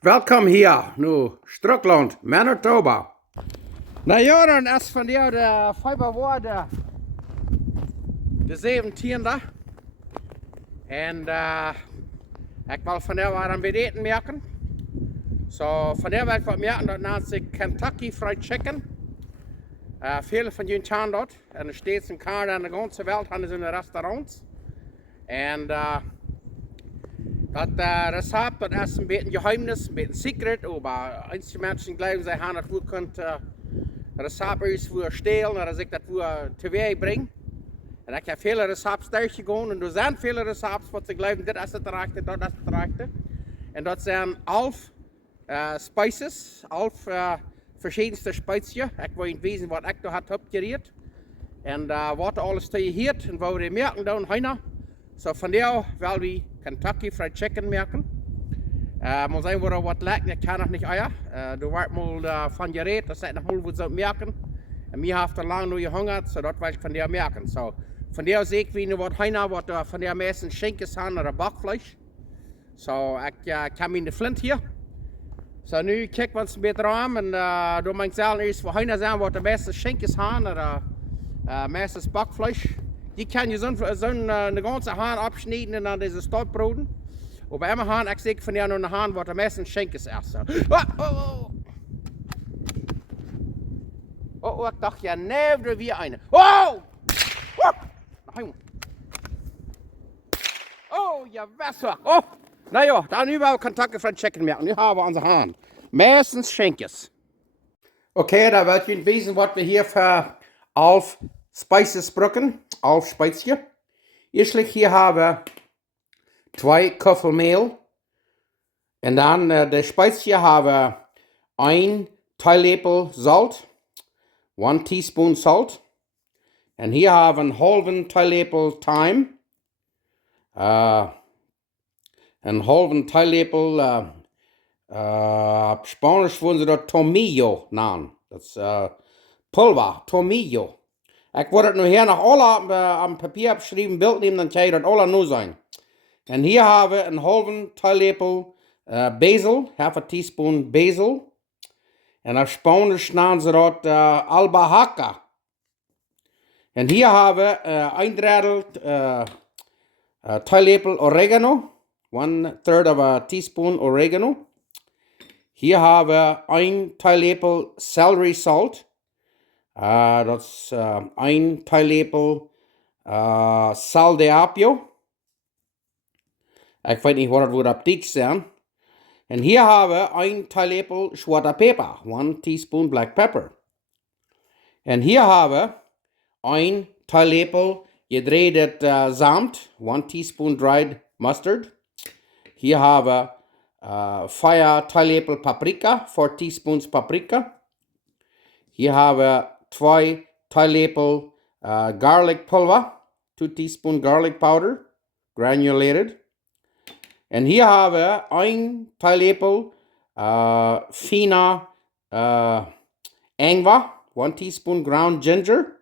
Welkom hier, nu Strukland, Manitoba. Nou ja, dan is van jou de februari de 17e. En ik wil van jou aan het eten merken. Zo, van jou wil ik wat merken, dat naast zich Kentucky Fried Chicken. Viele van jullie kennen dat. En er staat een kaart aan de ganze wereld, hebben ze in de restaurants. En dat Rezapt, dat is een beetje geheimnis, een beetje secret, aber einige mensen geloven, zij gaan het wohl kunt Rezapt eens voor stelen, als ik dat voor teweeg breng. En ik heb veel Rezapts durchgegaan en er zijn veel Rezapts wat ze geloven, dit is het rechte, dat is het rechte. En dat zijn 11 spices, 11 verschillende specieën. Ik wil niet weten wat ik daar had opgericht. En wat alles tegenhield en wat we merken dan Henna. So van jou wil we Kentucky Fried Chicken merken. Moet zijn we er wat lekker, ik kan nog niet eier. Er wordt mal van gereed, dat zit nog mal wat zo merken. En mij heeft er lang nu gehungerd, so dat wil ik van jou merken. So, van jou zie ik wie wat Henna, wat van jou meisten schenkjes hebben, naar bakvlees. So, ik kan in de flint hier. So, nu kijken we ons een beetje aan en door mijn zelf eerst voor Henna zijn, wat de meeste schenkjes hebben, naar meestens bakvlees. Die kan je zo'n ganze haan abschneiden en dan deze stokbroden. Op een haan, ik zeg van jou nog een haan wat de meeste schenkjes is. Oh, ik dacht, ja, nee, er weer een. Oh! Oh, je wasser. Oh! Nou ja, dan nu wel Kentucky Fried Chicken merken. Nu hebben we onze haan. Meestens schenkjes. Oké, dan wil je weten wat we hier voor 11 spices brücken. 11 Spezie. Eerstelijk hier hebben we 2 kuffel mehl. En dan de Spezie hebben we 1 teeläppel zout. 1 teaspoon salt. En hier hebben we een halve teeläppel thyme. Een halve teeläppel, op Spanisch worden ze dat tomillo naam. Dat is pulva, tomillo. Ik word het nu hier nog alle aan papier opgeschreven, beeld nemen, dan kan je dat alle nu zijn. En hier hebben we een halve teeläppel basil, half a teaspoon basil. En op Spanisch namen ze dat albahaca. En hier hebben we een drittel teeläppel oregano, 1/3 of a teaspoon oregano. Hier hebben we 1 teeläppel celery salt. Dat is 1 teeläppel Salvia. Ik weet niet wat het woord op Duits zijn. En hier hebben we 1 teeläppel zwarte peper, 1 teaspoon black pepper. En hier hebben we 1 teeläppel gedreht zaamt, 1 teaspoon dried mustard. Hier hebben we 4 teeläppel paprika, 4 teaspoons paprika. Hier hebben we 2 teeläppel garlic pulva, 2 teaspoon garlic powder, granulated. En hier hebben we 1 teeläppel fina ingwer, 1 teaspoon ground ginger.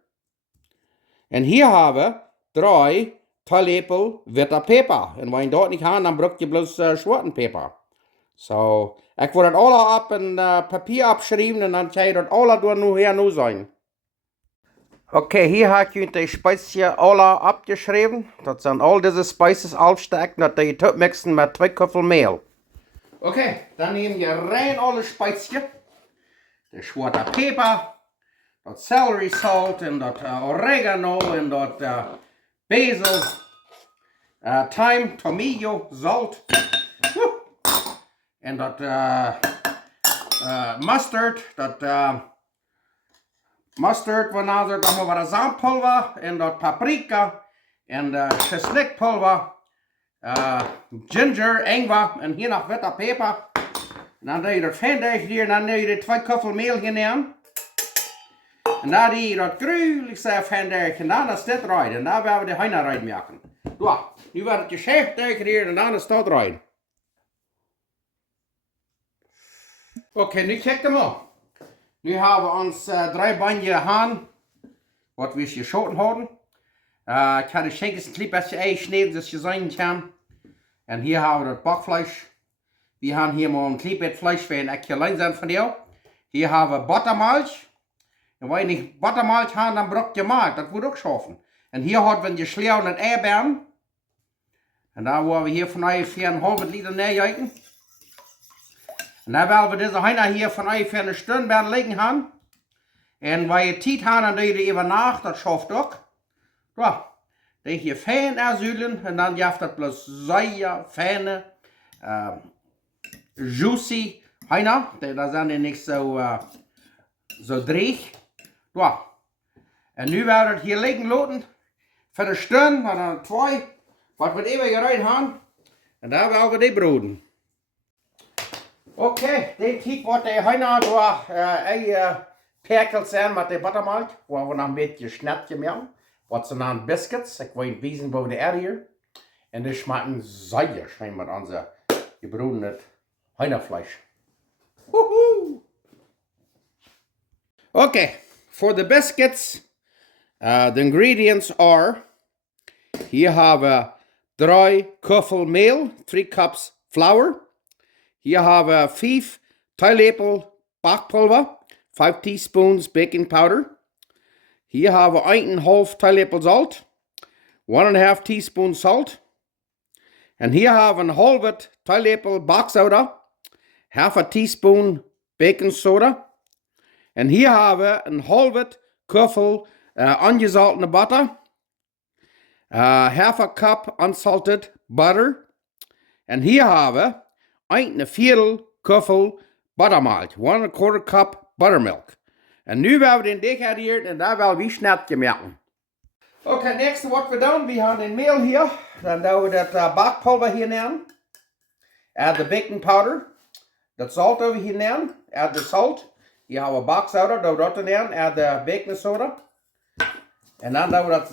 En hier hebben we 3 teeläppel wuta peper. En wanneer je dat niet hebt, dan gebruik je bloos zwarte peper. So, ik word het alle op een papier opgeschreven en dan kan je dat alle door nu zijn. Oké, hier heb je de species alle opgeschreven. Dat zijn al deze spices afstekken, dat je het mixen met 2 kuffel mehl. Oké, dan neem je rein alle spices. De zwarte peper, dat celery salt en dat oregano en dat basil, thyme, tomillo, zout. En dat mustard, mustard, waarna er dan maar zaampulver en dat paprika en schisnick pulver, ginger, ingwer en hier nog witte peper. En dan doe je dat fijn hier en dan doe je de 2 kuffel mehl nemen. En dan doe je dat gruwelijk fijn en dan is dit eruit. En dan willen we de Henna eruit maken. Nu wordt het geschäft hier en dan is dat eruit. Oké, nu kijk je maar. Nu hebben we ons 3 bandje haan, wat we geschoten hadden. Ik heb de schenkjes een klein beetje snijden, zodat je zien kan. En hier hebben we het bakvlees. Wir haben hier mal ein klein bisschen Fleisch für ein klein sein von dir. Hier haben wir Buttermaljk. Und wenn ich nicht Buttermaljk habe, dann braucht ihr Maljk. Das wird auch schaffen. Und hier hat wir geschleert und Erdbeeren. Und da wollen wir hier von euch 4,5 Liter näherjägen. Und dann werden wir diese Henna hier von euch für eine Stunde liegen haben. Und wenn ihr Zeit habt, dann dürft ihr über Nacht, das schafft auch. Ja, die hier fein ersühlen und dann jaft das bloß sehr feine, juicy Henna. Da sind die nicht so, so dreig. Ja, und nu werden wir das hier liegen lassen. Für eine Stunde oder 2, was wir immer gerein haben. Und da werden wir die broden. Okay, den Tieg wird der Henna durch perkelt zijn met de buttermaljk, waar we nog een beetje Schnetje maken. Wat ze naam biscuits, ik wil wijzen boven de aarde hier. En die smaken zeer schijn met onze gjebrudene Henna-vlees. Woehoe! Okay, for the biscuits, the ingredients are, hier hebben we 3 kuffel mehl, 3 cups flour. Hier hebben we 5 teeläppel backpulva. 5 teaspoons baking powder. Hier haben wir 1,5 teeläppel salt, 1,5 teaspoon salt. En hier haben wir een halve teeläppel backsoda, half a teaspoon baking soda. En hier haben wir een halve kuffel ungjesulte butter, half a cup unsalted butter. En hier haben wir 1/4 kuffel buttermaljk, 1/4 cup buttermilk. En nu werden we den dikker hier en daar willen we Schnetje maken. Okay, next wat we doen, we hebben den mehl hier. Dan doen we dat backpulva hier nemen. Add the baking powder. Dat salt over hier nemen. Add the salt. Hier hebben we backsoda, doen we dat nemen. Add the baking soda. En dan doen we dat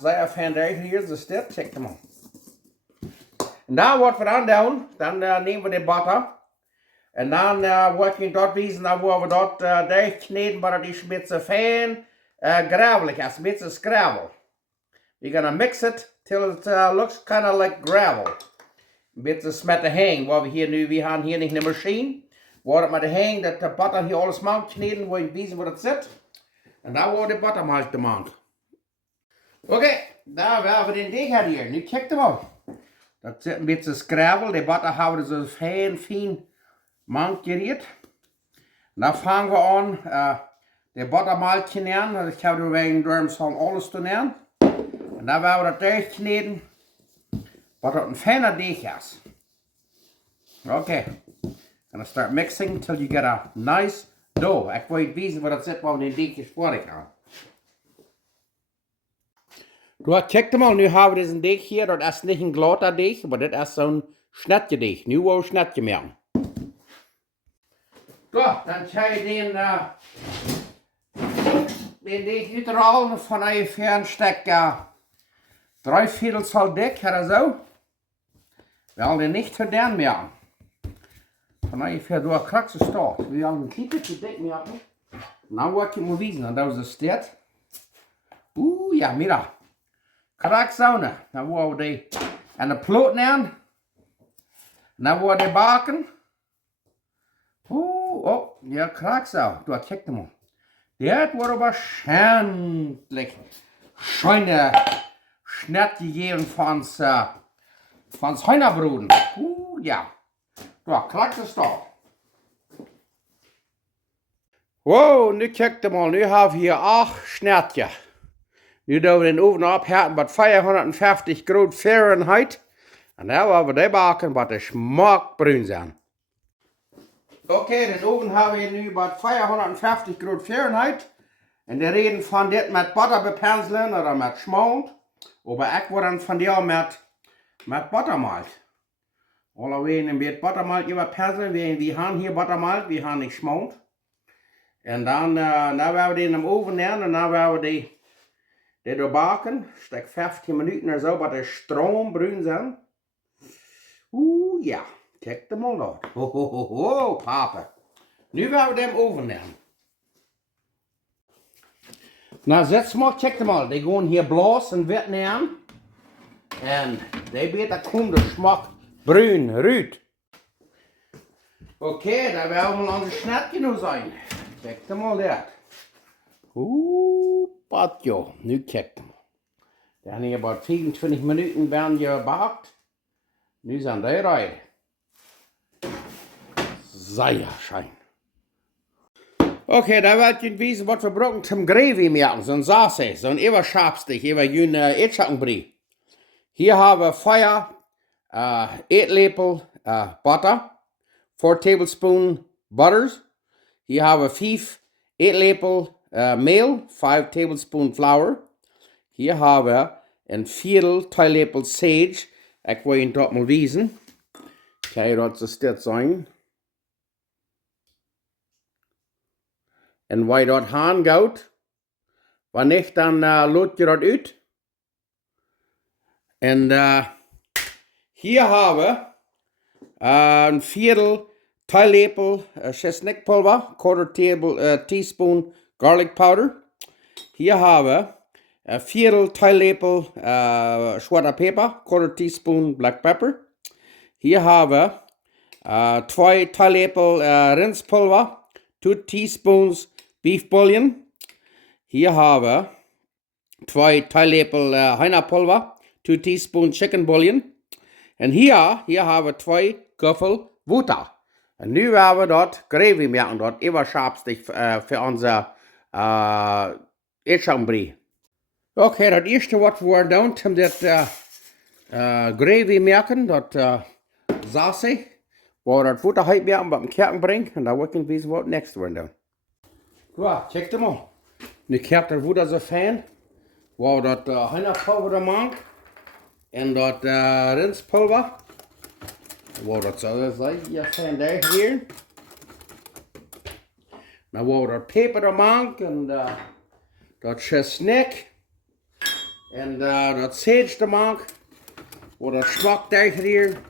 zeer fijn hier. Dus dit, check hem aan. En dan wat we dan doen, dan nemen we de butter. En dan wil ik dat wijzen, dan willen we dat dichtkneden, maar dat is een beetje fijn gravelig, een beetje gravel. We're gonna mix it till it looks kind of like gravel. Een beetje met de hang, waar we hier nu, we hebben hier niet een machine. Waar het met de hang, dat de butter hier alles maakt, kneden, wil ik wijzen waar het zit. En dan wordt de buttermaljk gemaakt. Oké, daar hebben we den dikker hier. Nu kijk er wel. Dat zit een beetje gravel, de butter houden zo fijn mankgeriet. Dan fangen we aan de buttermaljk te nemen. Ik heb er wegen door alles te nemen. En dan gaan we dat dichtkneden. Wat het een fijne deeg is. Oké. Gonna start mixing till you get a nice dough. Ik wil je wijzen waar dat zit waar we de deegjes voor gaan. Du check hem al, nu hebben we deze deeg hier. Dat is niet een glatte deeg, maar dit is zo'n Schnetje deeg. Nu wil we Schnetje maken. Goed, dan ga je den deeg uithalen van ongeveer een stuk 3/4 zo dik, oder zo. We den niet verdammen maken. Van ongeveer door een krakse staat. We willen een klein beetje dik maken. Nou wil ik je maar wijzen, en dat is dit. Ja, mira. Kraksaune. Dan willen we die aan de ploot nemen. En dan willen we die baken. Oh, ja, kraksau. Du, kijk hem al. Dit wordt waarschijnlijk schöne Schnetje geven van ons Henna-broden. Ja. Du, krakse staat. Wow, nu kijk hem al. Nu hebben we hier 8 Schnetje. Nu doen we den oven ophetten bij 450 graden Fahrenheit. En dan willen we die baken wat de smaak bruin zijn. Okay, den oven hebben we nu bij 450 graden Fahrenheit. En de reden van dit met butter bepenselen of met schmalt. Maar ik word dan van die met buttermaljk. Alleen een beetje buttermaljk überpenselen. We hebben hier buttermaljk, we hebben niet schmalt. En dan werden we die in de oven nemen en dan werden we die doorbaken. Stek 15 minuten of zo, wat de stroombruin zijn. Ja. Kijk de mal uit. Ho, papa. Nu gaan we hem overnemen. Nou, zet ze maar, kijk de mal. Die gaan hier blaas en wit nemen. En die beter komt de smaak bruin, ruit. Okay, da werden wir onze Schnetje nu zijn. Kijk mal dat. Patjo, nu kijk hem. Dan hier about 24 Minuten werden je behakt. Nu zijn die eruit. Sehr schön. Okay, da wil ik wijzen wat we brauchen zum Gravy maken. Zo'n Sasse, zo'n Awaschapzel, über jün Ätschackenbrie. Hier haben wir Feuer, äteläppel, Butter, 4 tablespoons butters. Hier haben wir 5 äteläppel mehl, 5 tablespoons flour. Hier haben wir een viertel teeläppel sage. Ik wil je dat mal wijzen. Kijk, dat is dit zijn. En waar je dat aangaat, wanneer dan laat je dat uit. En hier hebben we een viertel teeläppel schisnick pulva, quarter teaspoon garlic powder. Hier hebben we een viertel teeläppel zwarte päppa, quarter teaspoon black pepper. Hier hebben we 2 teeläppel rins pulva, 2 teaspoons beef bouillon. Hier hebben we 2 teeläppel Henna pulver, 2 teaspoons chicken bouillon. En hier hebben we 2 kuffel wuta. En nu hebben we dat gravy maken, dat Awaschapzel voor onze ätschackenbrie. Okay, dat eerste wat we doen, om dat gravy maken, dat Sasse, waar we dat wuta uit maken, wat we kerken brengen, en dan wil ik weten wat next we doen. Ja, check hem al. Nu krijgt dat wuta zo fijn, waar we dat Henna pulver maken, en dat rinspulver. Waar dat zo is, ja, fijn daar hier. Dan waar we dat peper maken, en dat schisnick. En dat sage te maken. Waar dat smaak daar hier.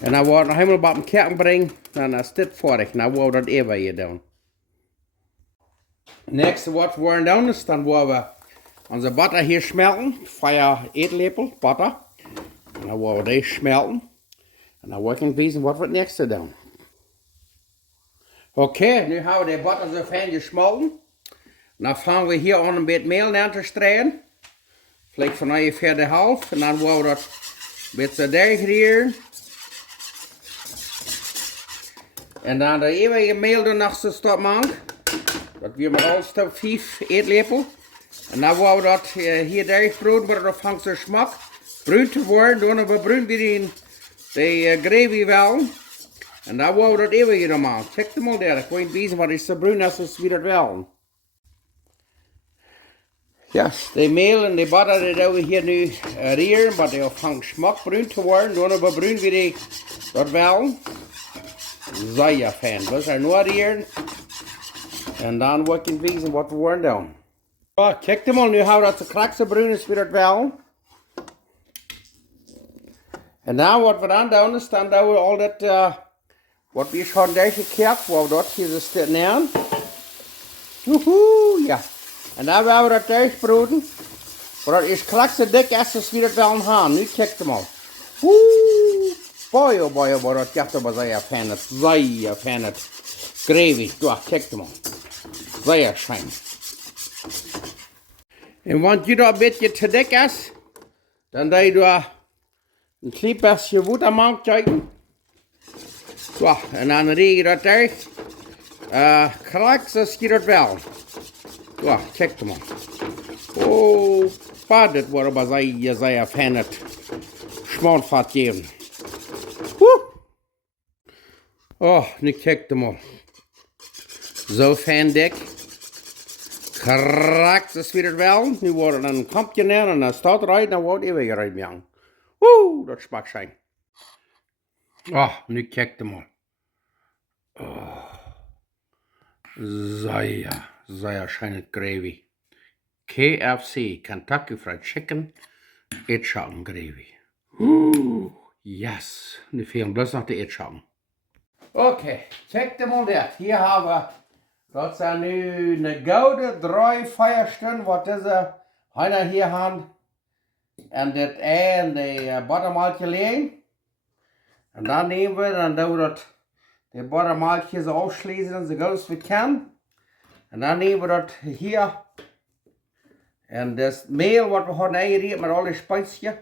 En dan waar we nog helemaal bij de kerken brengen, dan is dit voorrecht. Dan waar we dat even hier doen. Next wat we doen is, dan waar we onze butter hier smelten. 4 äteläppel butter. En dan waar we die smelten. En dan wil ik wijzen wat we het next doen. Oké, nu hebben we de butter zo fijn gesmolten. Dan vangen we hier aan een beetje meel aan te strijden. Vielleicht van ongeveer de half. En dan willen we dat een beetje dichtgrieren. En dan de eeuwige meel ernaast te stop maken. Dat weer met alles 5 äteläppel. En dan willen we dat hier dichtbroeden, maar dat vangt zijn smaak bruin te worden. Dan we bruin weer de gravy wel. En dan willen we dat eeuwige dan maken. Check hem al daar. Ik wil niet weten wat is zo bruin als we dat wel. Ja, de meel en de butter die doen we hier nu rieren, maar die vangt smaak bruin te worden. Dan we bruin weer dat wel. Zeer fijn. We zijn nu rieren. En dan wil ik wijzen wat we worden doen. Ja, kijk hem al, nu hebben we dat zo krak zo bruin is weer dat wel. En dan wat we dan doen is, dan doen we al dat, wat we schon durchgekehrt, waar we dat hier zo zitten aan. Woehoe, ja. En dan hebben we dat durchbroeden. Maar dat is krak zo dik als we dat wel gaan. Nu kijk hem al. Woe, boy, oh boy, oh boy, dat gaat aber zeer fijn, zeer fijn. Gravy, ja, kijk hem al. Zeer fijn. En want je dat een beetje te dik is, dan doe je een klein beetje wuta maken, kijken. Ja, en dan rieg je dat durch. Krak, zo zie je dat wel. Ja, kijk maar. Oh, maar dit wordt maar zeer fijn het smaakvat geven. Oh, nu kijk maar. Zo fijn dik. Krak, zo zie je dat wel. Nu wordt het een kampje neer en dan staat eruit, dan wordt het weer eruit mee. Dat smaakt zijn. Oh, nu kijk maar. Oh. Zeer schöne gravy. KFC, Kentucky Fried Chicken, ätschackel gravy. Yes, nu fehlen bloß noch die ätschackel. Okay, check them mal dat. Hier hebben we, dat zijn nu een gouden 3 feierstunden, wat deze Henna hier hebben. En dit ei en de buttermalkje leen. En dan nemen we, dan doen we dat Die Buttermalk hier so aufschließen, so groß wie kann. Und dann nehmen wir das hier. Und das Mehl, was wir haben eingerieben mit alle Spezien,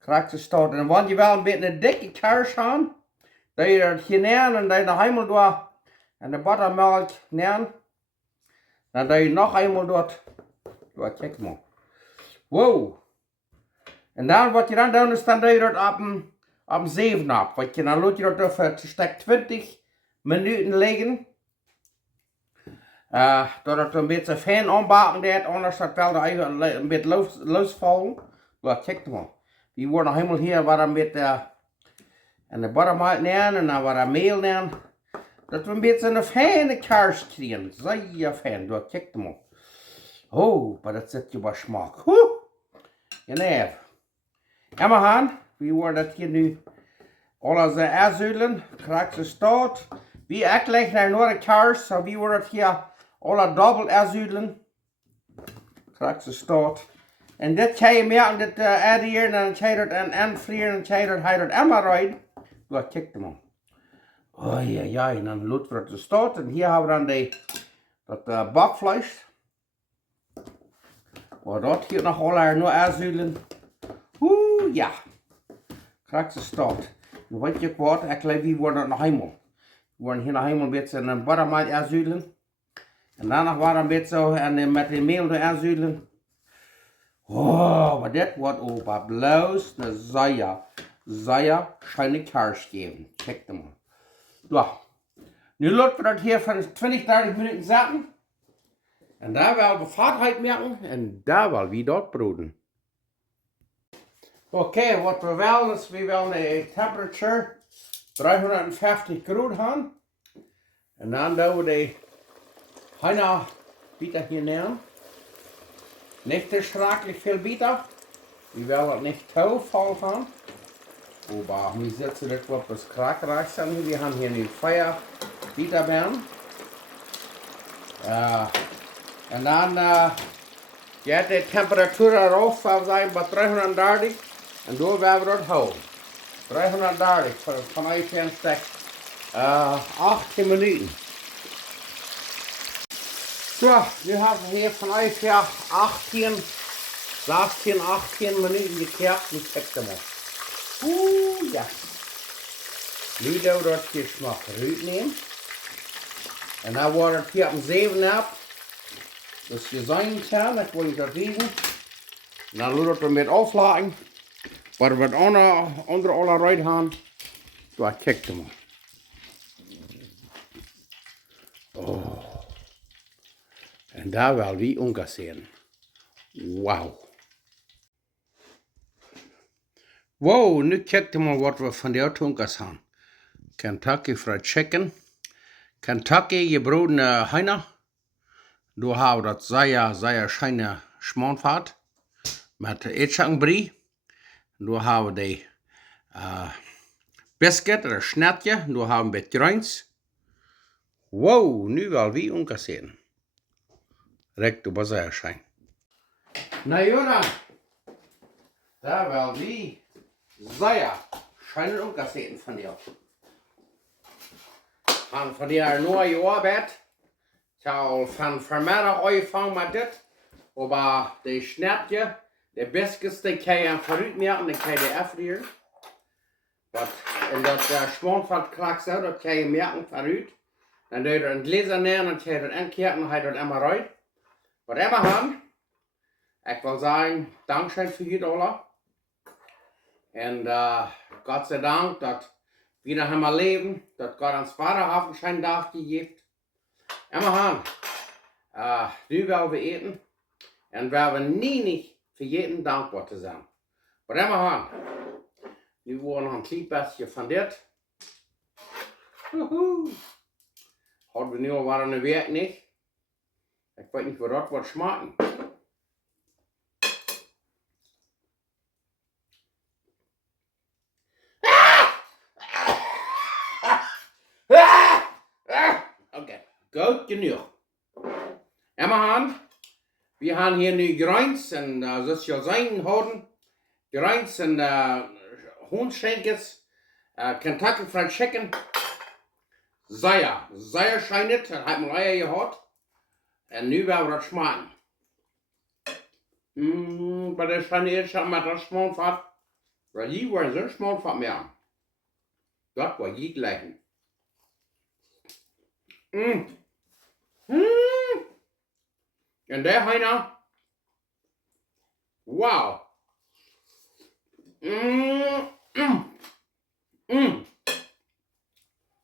kriegt es dort. Und wenn je wel een beetje een dicke kers haben, dan je dat hier neer en dan nog eenmaal door en de buttermelk neer. Dan doe je nog eenmaal dort. Kijk maar. Wow. En dan wat je dan doet is dan doe je dat op een 7 op. Want je dan laat je dat voor een stuk 20 minuten liggen. Dat het een beetje fijn aanbakken deed, anders dat wel een beetje losvallen. Kijk maar. Die worden nog helemaal hier waar een beetje en de buttermelk neer en dan waar mehl neer. Dat we een beetje een fijne kers krijgen. Zeer fijn. Kijk maar. Oh, maar dat zit je wat smaak. Genau. En we gaan, we worden dat hier nu alle zijn azulen, krijgt ze staat. Wie ik leg naar een kers, zo we worden het hier alle dubbel azulen, krijgt ze staat. En dit kan je merken, dit hier, en dan kan je dat aanvliegen, en kan je dat hij dat emmer rijden. Kijk maar. Oh ja, en dan laten we het staat. En hier hebben we dan dat bakvlees. Maar dat hier nog alle nur azulen. Ja. Krijgt ze staat. En weet je wat, ik leef wie worden nog eenmaal. We worden hier nog eenmaal een beetje een buttermelk azulen. En dan nog wat een beetje zo en met de meel azulen. Oh, maar dit wordt opa bloos een zeer schöne kers geven. Kijk dan maar. Ja. Nu laten we dat hier voor 20, 30 minuten zetten. En daar wel we vaardigheid merken en daar wel we dat broeden. Oké, wat we willen is, we willen een temperatuur 350 graden hebben. En dan doen we de Henna butta hier neer. Nicht te schrecklich viel butta. We willen het niet te vol gaan. Aber wir setzen das wat bis krakerig zijn. Wir haben hier nu 4 butta bij. En dan gaat de temperatuur erop zijn bij 330 en door werden we dat houden. 330 vanuit een stuk 18 minuten. Zo, nu hebben we hier vanuit 18 minuten gekeerd. Nu kijk je maar. Ja. Nu doen we dat je smaak eruit nemen. En dan wordt het hier op een 7 op. Dus je zijn kan, ik wil je dat weten. En dan laat het met aflaten. Waar we het onder alle ruit gaan. Zo, kijk je maar. Oh. En daar wel wie onkasseren. Wauw. Wow, nu kijk je maar wat we van die tunkas gaan. Kentucky Fried Chicken. Kentucky gjebrudene Henna. Du hast das sehr schöne Schmonfahrt mit Ätschangbrie. Du hast die Biscuits oder Schnetje. Du hast ein bisschen rins. Wow, nu wel wie onkasseren. Rekt du sehr schön. Na ja dan. Daar wel wie sehr schöne onkasseren van jou. Han van die nur gearbeitet. Ik heb van vanmiddag aangevangen met dit. Maar de Schnetje, de biscuits, die kan je vooruit maken, die kan je afrieren. En dat schmonvat klaks zo, dat kan je maken vooruit. Dan doe je er een gläser neer, dan kan je dat inkeeren en dan ga je dat immer uit. Wat immer gaan. Ik wil zeggen, dankzij voor jullie alle. En God sei Dank, dat we nog helemaal leven, dat God ons Vater heeft een dag gegeven. Immer gaan. Nu willen we eten. En we hebben niet voor jeden dankbaar te zijn. Maar immer gaan. Nu worden nog een klein beetje van dit. Hadden we nu al wat aan de werk niet. Ik weet niet wat dat wordt smaken. Oké, goed genoeg. En we gaan. We gaan hier nu rins en zoals je al zijn houden. Rins en hoenschenkjes. Kentucky Fried Chicken. Sehr scheinet, das hat man leider gehört. Und nu werden wir das schmecken. Bei der Schnetje haben wir das Schmolfahrt. Weil die wollen so Schmolfahrt mehr. Das war die gleichen. Und der Heiner. Wow.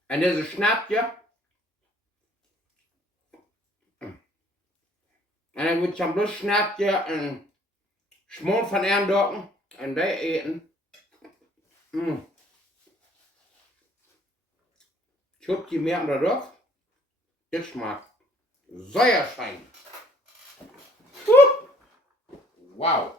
Und diese Schnetje. Und dann wird zum Schluss Schnetje und Schmol von ihren Docken und die eten. Schub die mehr da drauf. Das schmeckt sehr fein. Wow.